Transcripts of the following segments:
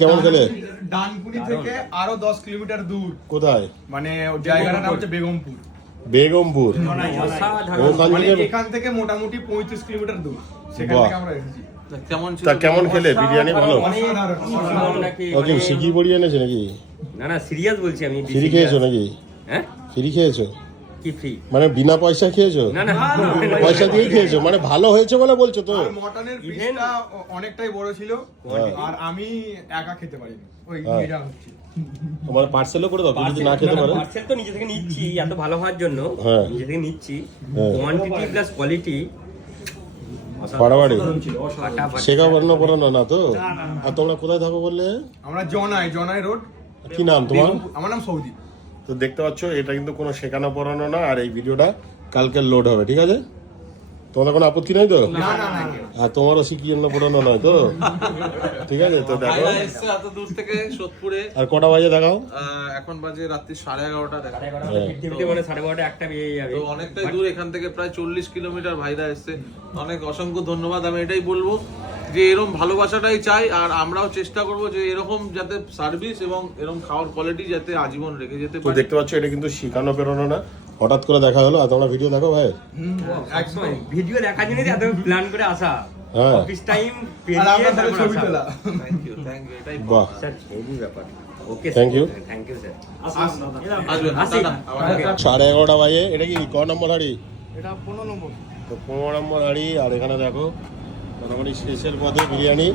কেমন খেলে? ডানকুনি থেকে আরো 10 কিলোমিটার দূর। কোথায়? মানে জায়গাটার নাম হচ্ছে বেগমপুর। বেগমপুর। মানে এখান থেকে মোটামুটি 35 কিলোমিটার দূর। সেখান থেকে আমরা এসেছি। কেমন খেলে? বিরিয়ানি ভালো? ওকে সিকি বড়ি এনেছে নাকি? না সিরিয়াস বলছি আমি। ফ্রি খেয়েছো নাকি? হ্যাঁ ফ্রি খেয়েছো? কি ফ্রি? মানে বিনা পয়সা খেয়েছো? না পয়সা দিয়ে খেয়েছো? মানে ভালো হয়েছে বলে বলছো তো? আর মটনের পিসটা অনেকটাই বড় ছিল আর আমি একা খেতে পারিনি। ওই এটা হচ্ছে তোমার পার্সেলও করে দাও যদি না খেতে পারো। পার্সেল তো নিজে থেকে নিচ্ছি এত ভালো হওয়ার জন্য। নিজে থেকে নিচ্ছি। কোয়ান্টিটি প্লাস কোয়ালিটি বাড়াবাড়ি। শেখানো পড়ানো না তো? আর তোমরা কোথায় থাকো বললে? আমরা জনাই রোড। কি নাম তোমার? আমার নাম সৌদি। তো দেখতে পাচ্ছ এটা কিন্তু কোনো শেখানো পড়ানো না। আর এই ভিডিওটা কালকে লোড হবে, ঠিক আছে? তোমাদের কোনো আপত্তি নাই তো? না আর তোমারও শিখিয়ে পড়ানো নয় তো? ঠিক আছে, তো দেখো এত দূর থেকে সোদপুরে। আর কটা বাজে দেখাও? এখন বাজে রাত্রি 11:30 দেখা। মানে 12:30 একটা বেজে যাবে। তো অনেকটাই দূর, এখান থেকে প্রায় 40 কিলোমিটার ভাইরা এসছে। অনেক অসংখ্য ধন্যবাদ। আমি এটাই বলবো যে এরকম ভালোবাসাটাই চাই, আর আমরাও চেষ্টা করবো যে এরকম যাতে সার্ভিস এবং এরকম খাওয়ার কোয়ালিটি যাতে আজীবন রেখে যেতে তো পারে। দেখতে পাচ্ছ এটা কিন্তু শিখানো পেরোনো না, হঠাৎ করে দেখা হলো। আর তোমরা ভিডিও দেখো ভাই? একদম ভিডিও দেখার জন্য এত প্ল্যান করে আসা। হ্যাঁ অফিস টাইম আর পেরিয়ে আপনার সাথে তারপর ছবি আসা। তোলা। থ্যাংক ইউ এটাই বাহ, স্যার হেভি ব্যাপার। Okay Thank you. Thank you sir. আসবেন। আসি। টাটা। Okay. 11:30 বাজে। এটা কি ক নম্বর হাড়ি? এটা 15 নম্বর। তো 15 নম্বর হাড়ি। আর এখানে দেখো মোটামুটি শেষের পথে বিরিয়ানি।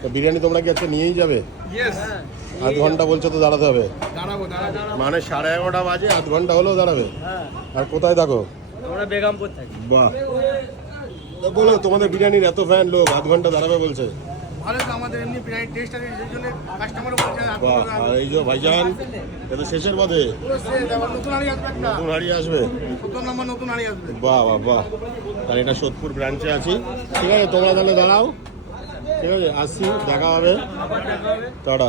তো বিরিয়ানি তোমরা কি আজকে নিয়েই যাবে? ইয়েস। আধ ঘন্টা বলছো তো দাঁড়াতে হবে? দাঁড়াবো। মানে 11:30 বাজে, আধ ঘন্টা হলেও দাঁড়াবে? আর কোথায় থাকো? আমরা বেগমপুর থাকি। বাহ, তো বলো তোমাদের বিরিয়ানির এত ফ্যান, লোক আধ ঘন্টা দাঁড়াবে বলছে। ভালো তো আমাদের এমনি বিরিয়ানি টেস্ট আছে সেই জন্য কাস্টমারও বলছে বাহ, আর এই যে ভাইজান এটা শেষের পথে নতুন হাড়ি আসবে একটা। নতুন হাড়ি আসবে। 17 নম্বর নতুন হাড়ি আসবে। বাহ বাহ বাহ। আর এটা সোদপুর ব্রাঞ্চে আছি। ঠিক আছে, তোমরা তাহলে দাঁড়াও। ঠিক আছে, আসছি, দেখা হবে। টাটা।